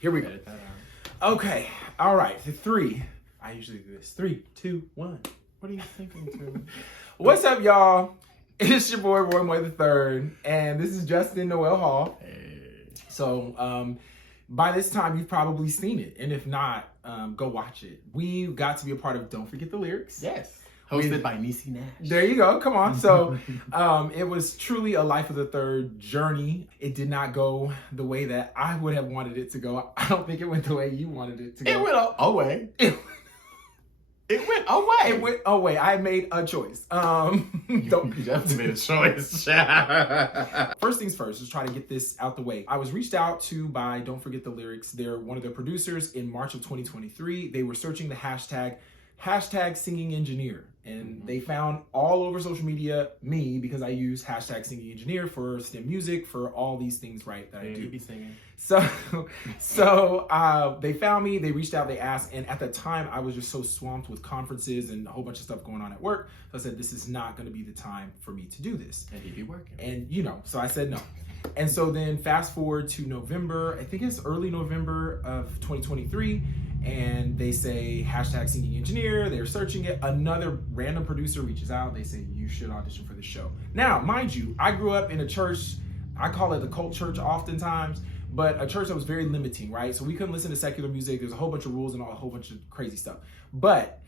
Here we go. Okay. All right. Three. I usually do this. 3, 2, 1. What are you thinking? What's up, y'all? It's your boy, Roy Moy III, and this is Justin Noel Hall. Hey. So, by this time, you've probably seen it. And if not, go watch it. We got to be a part of Don't Forget the Lyrics. Yes. Hosted by Niecy Nash. There you go. Come on. So it was truly a Life of the Third journey. It did not go the way that I would have wanted it to go. I don't think it went the way you wanted it to go. It went away. It went away. It went away. I made a choice. You definitely made a choice. First things first, let's try to get this out the way. I was reached out to by Don't Forget the Lyrics. They're one of their producers in March of 2023. They were searching the hashtag singing engineer. And they found all over social media me because I use hashtag singing engineer for STEM music, for all these things, right, that I do. You be singing. So they found me, they reached out, they asked, and at the time I was just so swamped with conferences and a whole bunch of stuff going on at work. So I said, this is not going to be the time for me to do this. And he'd be working. And so I said no. And so then fast forward to November, I think it's early November of 2023, and they say hashtag singing engineer, they're searching it. Another random producer reaches out, they say, you should audition for the show. Now, mind you, I grew up in a church, I call it the cult church oftentimes, but a church that was very limiting, right? So we couldn't listen to secular music, there's a whole bunch of rules and a whole bunch of crazy stuff. But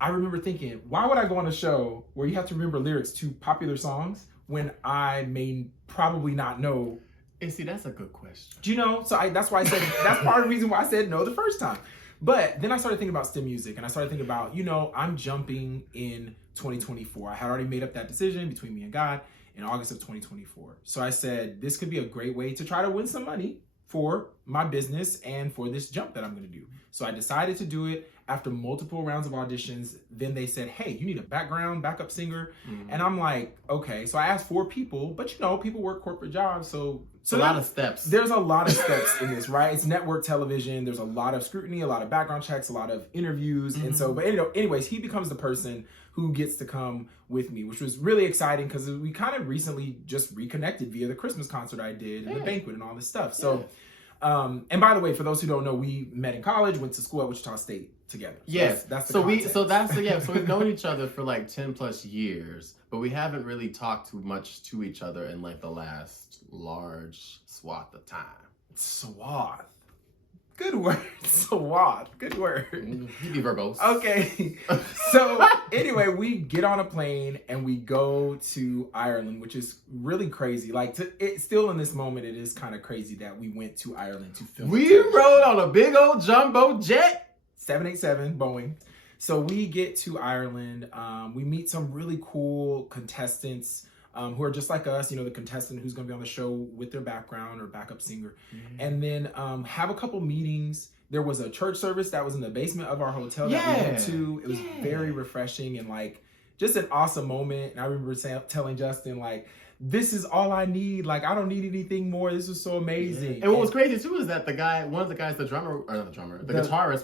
I remember thinking, why would I go on a show where you have to remember lyrics to popular songs when I may probably not know? And see, that's a good question. Do you know? So that's why I said, that's part of the reason why I said no the first time. But then I started thinking about STEM music, and I started thinking about, I'm jumping in 2024. I had already made up that decision between me and God in August of 2024. So I said, this could be a great way to try to win some money for my business and for this jump that I'm going to do. So I decided to do it after multiple rounds of auditions. Then they said, hey, you need a backup singer. Mm-hmm. And I'm like, okay. So I asked 4 people, but people work corporate jobs. So a lot of steps. There's a lot of steps in this, right? It's network television. There's a lot of scrutiny, a lot of background checks, a lot of interviews. Mm-hmm. And so, but anyways, he becomes the person who gets to come with me, which was really exciting because we kind of recently just reconnected via the Christmas concert I did and the banquet and all this stuff. So, and by the way, for those who don't know, we met in college, went to school at Wichita State together. So yes, that's the so context. So we've known each other for like 10 plus years, but we haven't really talked too much to each other in like the last large swath of time. Swath. Good word. Swath. Good word. You be verbose. Okay. So anyway, we get on a plane and we go to Ireland, which is really crazy. Still in this moment, it is kind of crazy that we went to Ireland to film. We rode on a big old jumbo jet. 787 Boeing. So we get to Ireland. We meet some really cool contestants who are just like us, the contestant who's going to be on the show with their background or backup singer. Mm-hmm. And then have a couple meetings. There was a church service that was in the basement of our hotel that we went to. It was very refreshing and just an awesome moment. And I remember telling Justin, this is all I need. I don't need anything more. This was so amazing. Yeah. And what was crazy too is that the guitarist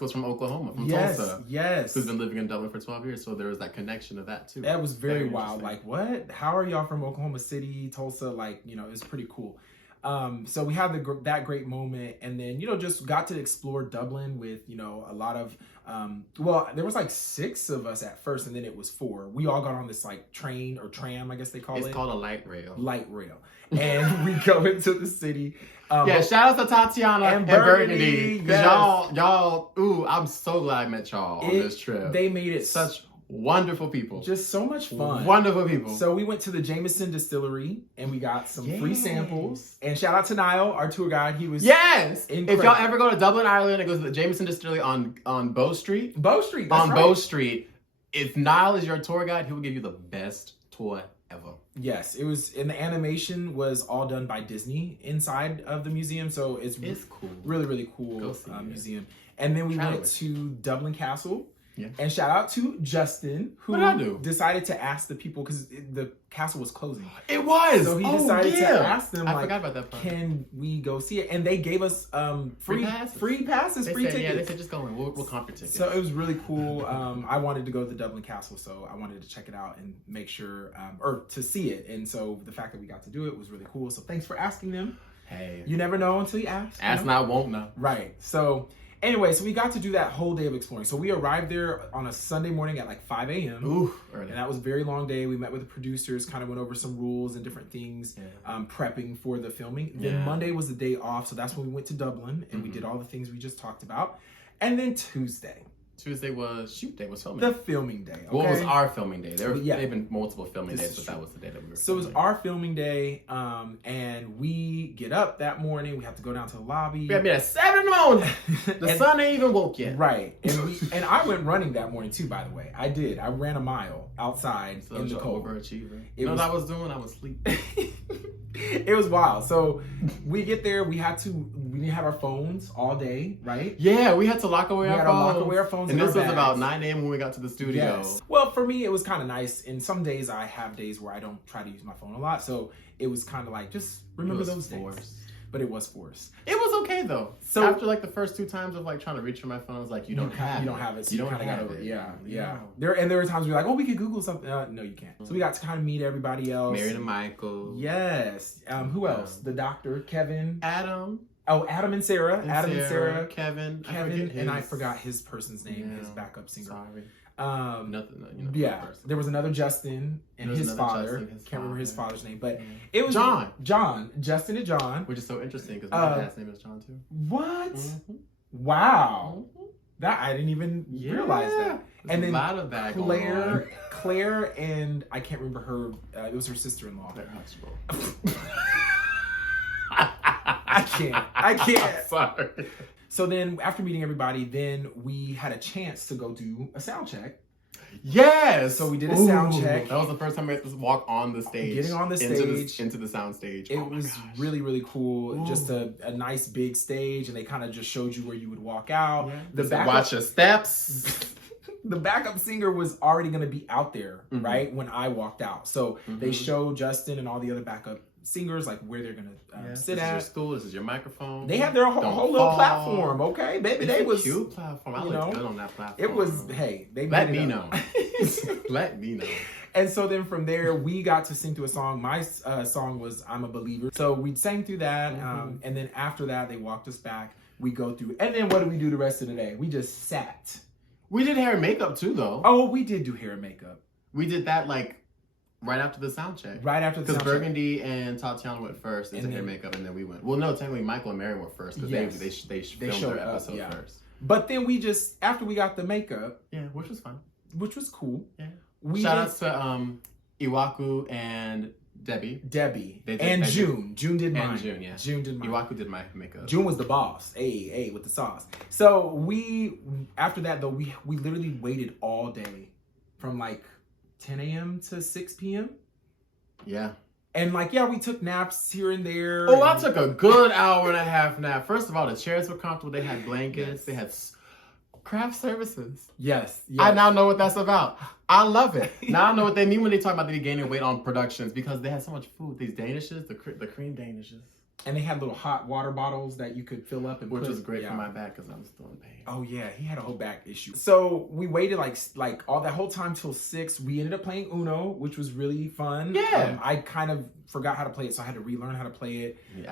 was from Oklahoma, from Tulsa. Yes. Who's been living in Dublin for 12 years. So there was that connection of that too. That was very wild. What? How are y'all from Oklahoma City, Tulsa? It was pretty cool. So we had that great moment, and then, just got to explore Dublin with, a lot of, there was 6 of us at first, and then it was 4. We all got on this train or tram, I guess they call it. It's called a light rail. Light rail. And we go into the city. Shout out to Tatiana and Burgundy. Because y'all, I'm so glad I met y'all on this trip. They made it such wonderful people. Just so much fun. Wonderful people. So we went to the Jameson Distillery and we got some free samples. And shout out to Niall, our tour guide. He was incredible. If y'all ever go to Dublin, Ireland, it goes to the Jameson Distillery on Bow Street. Bow Street, that's right. Bow Street. If Niall is your tour guide, he will give you the best tour ever. Yes, it was, and the animation was all done by Disney inside of the museum. So it's cool. Really, really cool museum. And then we went to Dublin Castle. Yeah. And shout out to Justin, who decided to ask the people, because the castle was closing. It was! So he decided to ask them, I forgot about that part. Can we go see it? And they gave us free passes, free tickets. Yeah, they said just go in. We'll comp your tickets. So it was really cool. I wanted to go to the Dublin Castle, so I wanted to check it out and make sure, or to see it. And so the fact that we got to do it was really cool. So thanks for asking them. Hey. You never know until you ask. Ask not, won't know. Right. So anyway, so we got to do that whole day of exploring. So we arrived there on a Sunday morning at like 5 a.m. Ooh, early. And that was a very long day. We met with the producers, kind of went over some rules and different things, prepping for the filming. Then Monday was the day off. So that's when we went to Dublin and we did all the things we just talked about. And then Tuesday was shoot day, was filming. The filming day. Okay? What was our filming day? They've been multiple filming days, but that was the day that we were So filming. it was our filming day, and we get up that morning. We have to go down to the lobby. We got me at 7 in the morning. The sun ain't even woke yet. Right. And I went running that morning too, by the way. I did. I ran a mile outside in the cold. Overachiever. You know what I was doing? I was sleeping. It was wild. So we get there. We didn't have our phones all day, right? Yeah, we had to lock away our phones. And this was bags. about 9 a.m. when we got to the studio. Yes. Well, for me, it was kind of nice. And some days I have days where I don't try to use my phone a lot. So it was kind of like, just remember those days. But it was forced. It was okay though. So after like the first 2 times of like trying to reach for my phone, I was like, you don't have it. So you kind of got over it. Yeah. There were times we were like, oh, we could Google something. No, you can't. So we got to kind of meet everybody else. Mary and Michael. Yes. Who else? The doctor, Kevin. Adam. Oh, Adam and Sarah. Kevin. And I forgot his person's name, his backup singer. Sorry. Nothing. There was another Justin and his father. Can't remember his father's name, but it was John. Justin and John. Which is so interesting because my dad's name is John too. What? Mm-hmm. Wow. Mm-hmm. That I didn't even realize that. And then a lot of that Claire and I can't remember her. It was her sister-in-law. I can't. Sorry. So then after meeting everybody, then we had a chance to go do a sound check. Yes. So we did a sound check. That was the first time we had to walk on the stage. Getting on the stage. Into the sound stage. It was really, really cool. Ooh. Just a nice big stage, and they kind of just showed you where you would walk out. Yeah. Watch your steps. The backup singer was already going to be out there, right, when I walked out. So they showed Justin and all the other backup singers like where they're gonna sit at. This is your stool. This is your microphone. They had their whole little platform. Okay, baby, they was cute platform. I looked good on that platform. It was they let me know. Let me know. And so then from there we got to sing through a song. My song was "I'm a Believer." So we sang through that, and then after that they walked us back. We go through, and then what do we do the rest of the day? We just sat. We did hair and makeup too, though. Oh, we did do hair and makeup. We did that like. Right after the sound check. Right after the sound check. Because Burgundy and Tatiana went first into hair and makeup, and then we went. Well, no, technically Michael and Mary went first because they filmed their episode first. But then we just, after we got the makeup. Yeah, which was fun. Which was cool. Yeah. Shout out to Iwaku and Debbie. And June. June did mine. And June, yeah. June did mine. Iwaku did my makeup. June was the boss. Hey, with the sauce. So after that though, we literally waited all day from like 10 a.m. to 6 p.m. Yeah. And like, we took naps here and there. Oh, I took a good hour and a half nap. First of all, the chairs were comfortable. They had blankets. They had craft services. Yes. I now know what that's about. I love it. Now I know what they mean when they talk about they gaining weight on productions because they had so much food. These danishes, the cream danishes. And they had little hot water bottles that you could fill up and which was great for my back because I'm still in pain. Oh yeah, he had a whole back issue. So we waited like all that whole time till 6. We ended up playing Uno, which was really fun. Yeah. I kind of forgot how to play it, so I had to relearn how to play it. You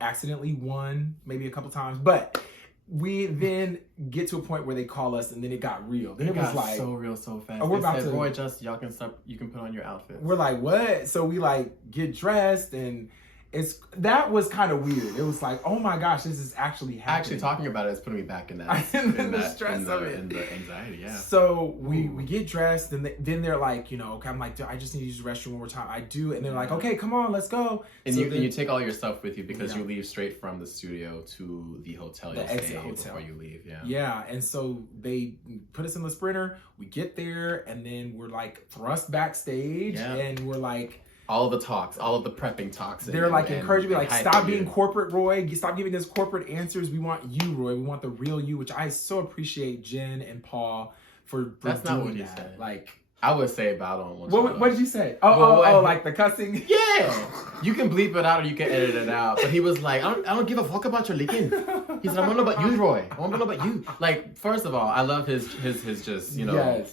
accidentally won maybe a couple times, but we then get to a point where they call us, and then it got real. Then it was like so real so fast. Oh, we're about to. Boy, just y'all can stop. You can put on your outfits. We're like, what? So we like get dressed and. That was kind of weird. It was like, oh my gosh, this is actually happening. Actually, talking about it is putting me back in that, in the stress of it, and the anxiety. Yeah. So we get dressed, and then they're like, okay, I'm like, I just need to use the restroom one more time. I do, and they're like, okay, come on, let's go. And so you take all your stuff with you because you leave straight from the studio to the hotel you'll stay before you leave. Yeah. Yeah, and so they put us in the Sprinter. We get there, and then we're like thrust backstage, and we're like. All of the talks, all of the prepping talks. They're like encouraging me, like, stop being corporate, Roy. Stop giving us corporate answers. We want you, Roy. We want the real you, which I so appreciate Jen and Paul for That's doing not what that. He said. Like, I would say about on what did you say? Oh, like the cussing? Yeah. You can bleep it out or you can edit it out. But he was like, I don't give a fuck about your licking. He said, I want to know about you, Roy. I want to know about you. Like, first of all, I love his just,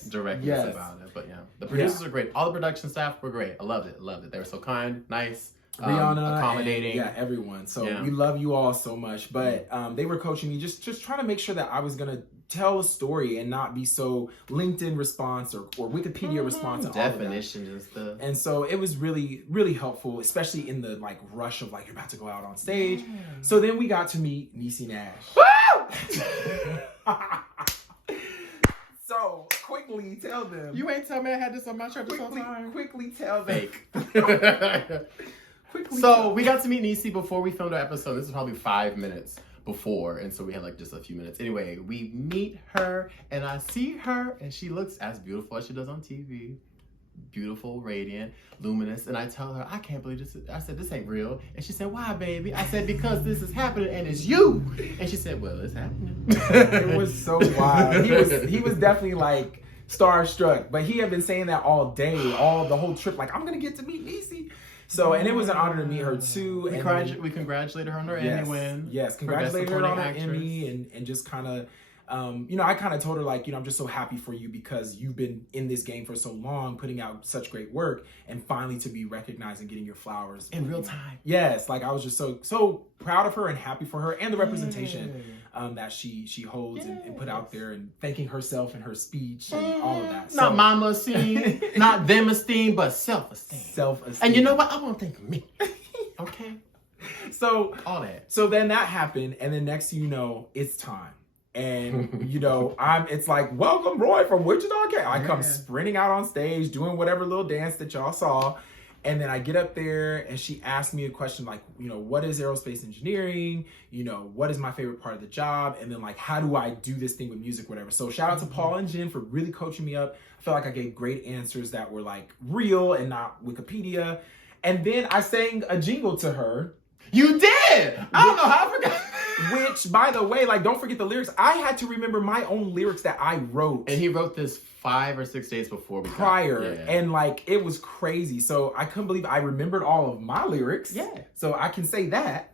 directness about it. But yeah, the producers are great. All the production staff were great. I loved it. They were so kind, nice. Rihanna, accommodating. and, everyone. So we love you all so much. But they were coaching me, just trying to make sure that I was gonna tell a story and not be so LinkedIn response or Wikipedia response and definitions and stuff. And so it was really, really helpful, especially in the like rush of like you're about to go out on stage. So then we got to meet Niecy Nash. So quickly tell them. You ain't tell me I had this on my shirt this whole time. Quickly tell them. Fake. So we got to meet Niecy before we filmed our episode. This is probably 5 minutes before, and so we had like just a few minutes. Anyway, we meet her, and I see her, and she looks as beautiful as she does on TV. Beautiful, radiant, luminous, and I tell her, I can't believe this. I said, this ain't real. And she said, why, baby? I said, because this is happening, and it's you. And she said, well, it's happening. It was so wild. He was definitely like starstruck, but he had been saying that all day, the whole trip, like, I'm gonna get to meet Niecy. So, and it was an honor to meet her too. We congratulated her on her Emmy win. Yes, congratulated her on her Emmy and just kind of, I kind of told her like, I'm just so happy for you because you've been in this game for so long, putting out such great work, and finally to be recognized and getting your flowers in real time. Yes, like I was just so proud of her and happy for her and the representation that she holds and put out there, and thanking herself in her speech and all of that. Not mama esteem, not them esteem, but self-esteem. Self-esteem. And you know what? I want to think of me. Okay. So all that. So then that happened, and then next thing you know, it's time. And it's like, welcome Roy from Wichita, Kansas. I come sprinting out on stage, doing whatever little dance that y'all saw. And then I get up there and she asked me a question like, what is aerospace engineering? What is my favorite part of the job? And then like, how do I do this thing with music, whatever. So shout out to Paul and Jen for really coaching me up. I feel like I gave great answers that were like real and not Wikipedia. And then I sang a jingle to her. You did! I don't know how I forgot. Which, by the way, like, don't forget the lyrics. I had to remember my own lyrics that I wrote. And he wrote this 5 or 6 days before we prior. And like, it was crazy. So I couldn't believe I remembered all of my lyrics. Yeah. So I can say that.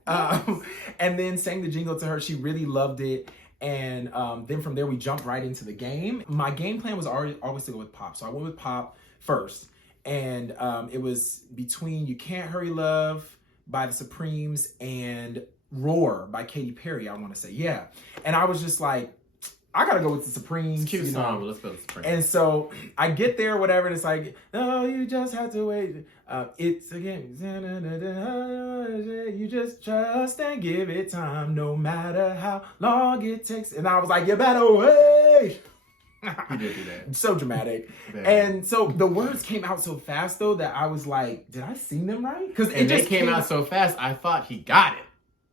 And then sang the jingle to her. She really loved it. And then from there, we jumped right into the game. My game plan was always to go with pop. So I went with pop first. And it was between You Can't Hurry Love by the Supremes and Roar by Katy Perry, I want to say. Yeah. And I was just like, I gotta go with the Supremes. It's cute song, but let's go with the Supremes. And so I get there, whatever, and it's like, no, you just have to wait. It's again, you just trust and give it time, no matter how long it takes. And I was like, you better wait. He did do that. So dramatic. And so the words came out so fast though that I was like, did I sing them right? Because it just came out so fast, I thought he got it.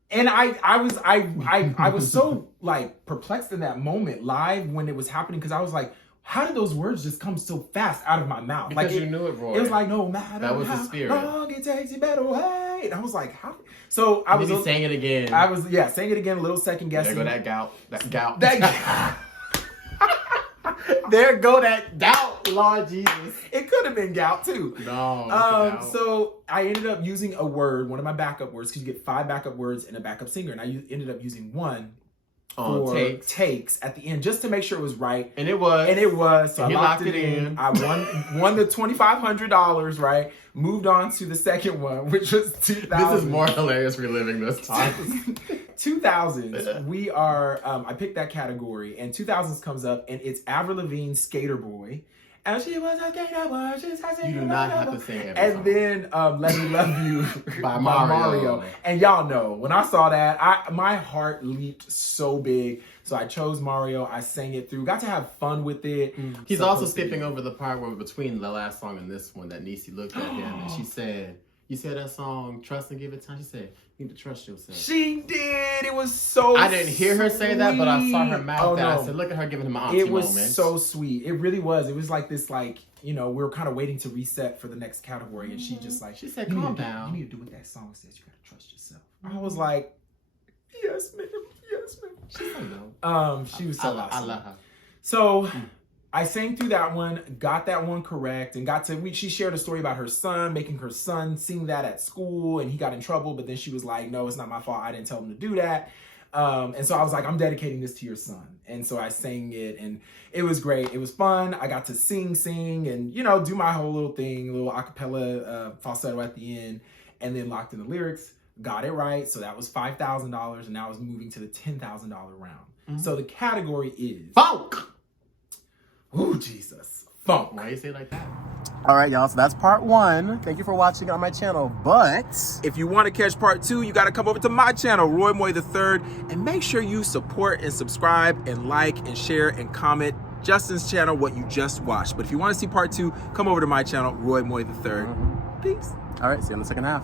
And I was so like perplexed in that moment live when it was happening, because I was like, how did those words just come so fast out of my mouth? Because like you knew it, Roy. It was like, no matter that was how the spirit. long it takes, you better wait. And I was like, how? So I was saying it again. I was saying it again, a little second guessing. There go that gout. There go that doubt, Lord Jesus. It could have been gout too. No. So I ended up using a word, one of my backup words, because you get 5 backup words and a backup singer, and I ended up using one for takes at the end just to make sure it was right. And it was. So I locked it in. I won the $2,500, right? Moved on to the second one, which was 2000. This is more hilarious reliving this time. 2000s, we are, I picked that category, and 2000s comes up, and it's Avril Lavigne's Skater Boy. And she was a skater boy. You do not have to sing every song. And then Let Me Love You by Mario. And y'all know, when I saw that, my heart leaped so big. So I chose Mario. I sang it through. Got to have fun with it. He's also skipping over the part where between the last song and this one that Niecy looked at him and she said, you said that song, Trust and Give It Time. She said, you need to trust yourself. She did. It was so I didn't hear her say that, but I saw her mouth that. I said, look at her giving him an auntie moment. It was so sweet. It really was. It was like this, like, we were kind of waiting to reset for the next category. And she just like, she said, calm down. You need to do what that song says. You got to trust yourself. I was like, yes, ma'am. Yes, ma'am. She was so awesome. I love her. So I sang through that one, got that one correct, and she shared a story about her son, making her son sing that at school, and he got in trouble, but then she was like, no, it's not my fault. I didn't tell him to do that. And so I was like, I'm dedicating this to your son. And so I sang it, and it was great. It was fun. I got to sing, and, do my whole little thing, little acapella falsetto at the end. and then Locked in the Lyrics, got it right. So that was $5,000, and now it's moving to the $10,000 round. So the category is funk. Oh, Jesus. Funk. Why you say it like that? All right, y'all, so that's part 1. Thank you for watching on my channel, but if you want to catch part 2, you got to come over to my channel, Roy Moy III, and make sure you support and subscribe and like and share and comment Justin's channel, what you just watched. But if you want to see part 2, come over to my channel, Roy Moy III. Peace. All right, see you in the second half.